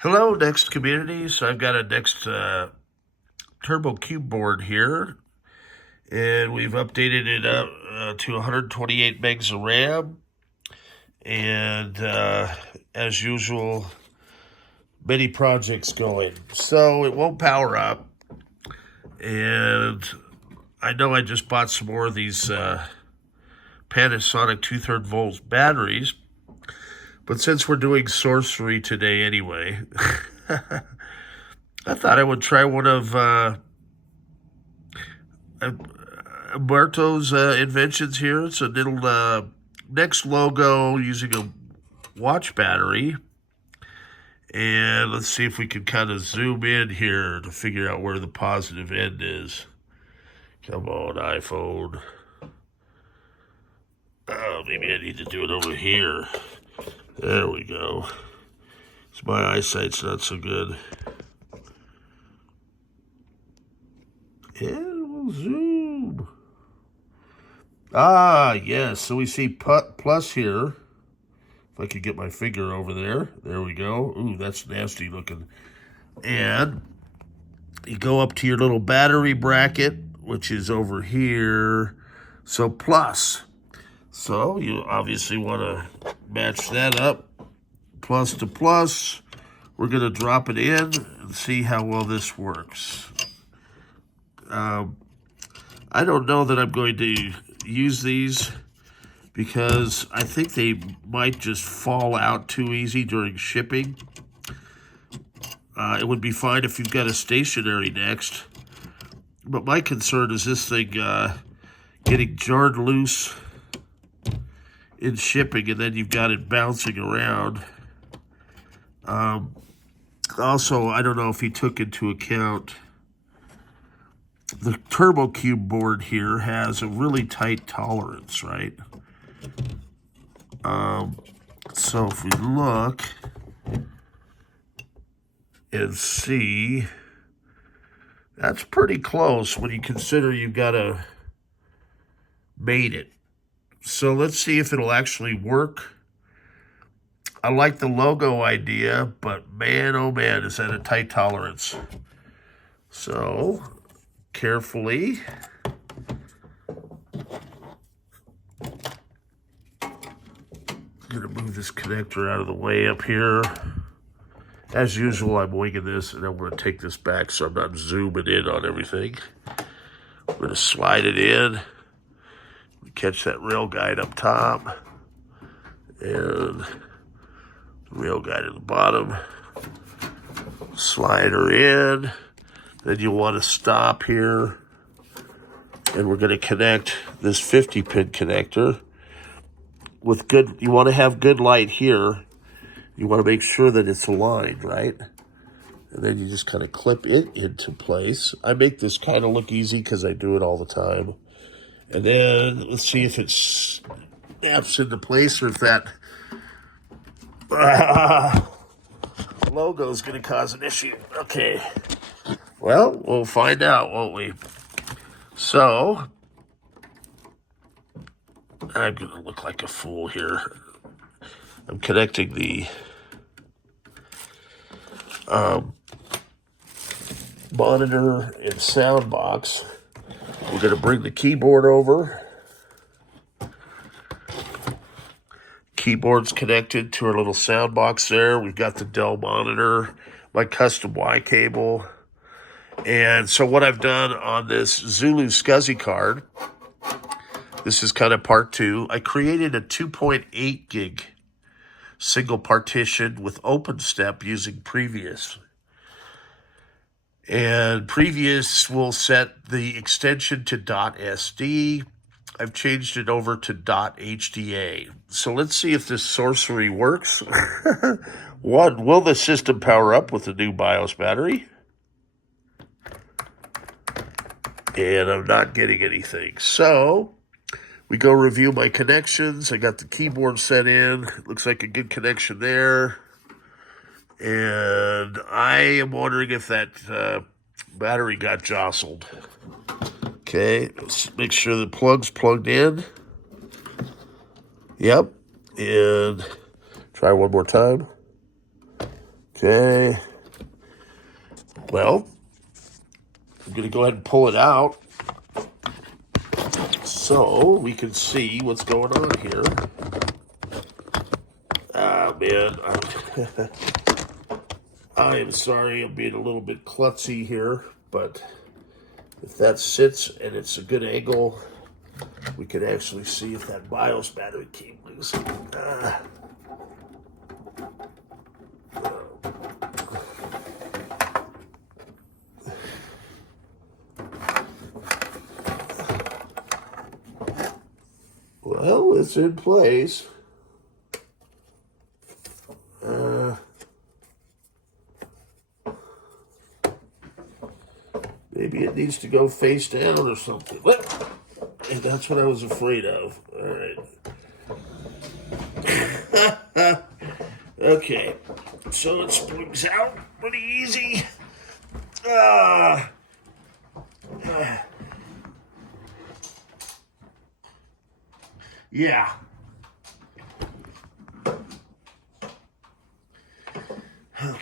Hello, NeXT community. So I've got a NeXT Turbo Cube board here, and we've updated it up to 128 megs of RAM, and as usual, many projects going. So it won't power up, and I know I just bought some more of these Panasonic 2/3 volts batteries, but since we're doing sorcery today anyway, I thought I would try one of Umberto's inventions here. It's a little NeXT logo using a watch battery. And let's see if we can kind of zoom in here to figure out where the positive end is. Come on, iPhone. Oh, maybe I need to do it over here. There we go. So my eyesight's not so good. And we'll zoom. Ah, yes. So we see plus here. If I could get my finger over there. There we go. Ooh, that's nasty looking. And you go up to your little battery bracket, which is over here. So plus. So you obviously want to match that up. Plus to plus. We're going to drop it in and see how well this works. I don't know that I'm going to use these because I think they might just fall out too easy during shipping. It would be fine if you've got a stationary NeXT, but my concern is this thing getting jarred loose in shipping, and then you've got it bouncing around. Also, I don't know if he took into account the Turbo Cube board here has a really tight tolerance, right? So if we look and see, that's pretty close when you consider you've got to mate it. So let's see if it'll actually work. I like the logo idea, but man, oh man, is that a tight tolerance. So carefully. I'm going to move this connector out of the way up here. As usual, I'm winging this, and I'm going to take this back so I'm not zooming in on everything. I'm going to slide it in. Catch that rail guide up top. And the rail guide at the bottom. Slide her in. Then you want to stop here. And we're going to connect this 50-pin connector with good. You want to have good light here. You want to make sure that it's aligned, right? And then you just kind of clip it into place. I make this kind of look easy because I do it all the time. And then let's see if it snaps into place or if that logo is going to cause an issue. Okay. Well, we'll find out, won't we? So, I'm going to look like a fool here. I'm connecting the monitor and sound box. We're going to bring the keyboard over. Keyboard's connected to our little sound box there. We've got the Dell monitor, my custom Y cable. And so what I've done on this Zulu SCSI card, this is kind of part 2. I created a 2.8 gig single partition with OpenStep using Previous. And Previous will set the extension to .sd. I've changed it over to .hda. So let's see if this sorcery works. One, will the system power up with the new BIOS battery? And I'm not getting anything. So we go review my connections. I got the keyboard set in. Looks like a good connection there. And I am wondering if that battery got jostled. Okay, let's make sure the plug's plugged in. Yep. And try one more time. Okay. Well, I'm going to go ahead and pull it out so we can see what's going on here. Ah, man. I am sorry I'm being a little bit klutzy here, but if that sits and it's a good angle, we can actually see if that BIOS battery came loose. Well, it's in place. Maybe it needs to go face down or something. And that's what I was afraid of. All right. Okay. So it springs out pretty easy. Yeah. Okay.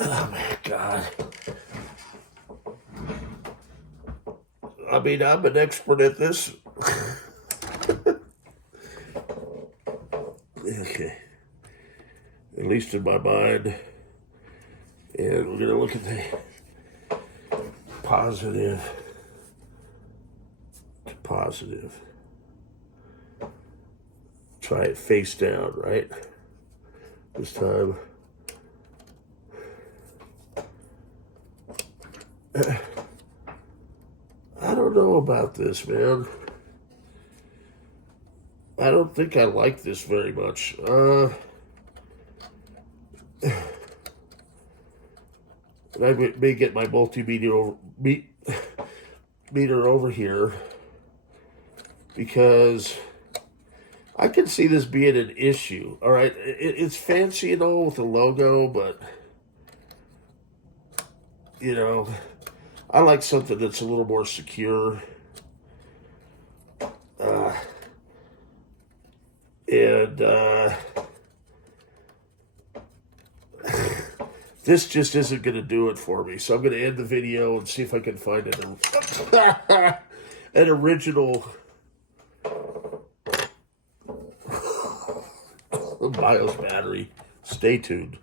Oh my God. I mean, I'm an expert at this. Okay. At least in my mind. And we're going to look at the positive to positive. Try it face down, right? This time. I don't know about this, man. I don't think I like this very much. And I may get my multimeter meter over here because I can see this being an issue. All right, it's fancy and all with the logo, but you know, I like something that's a little more secure. This just isn't going to do it for me. So I'm going to end the video and see if I can find an original BIOS battery. Stay tuned.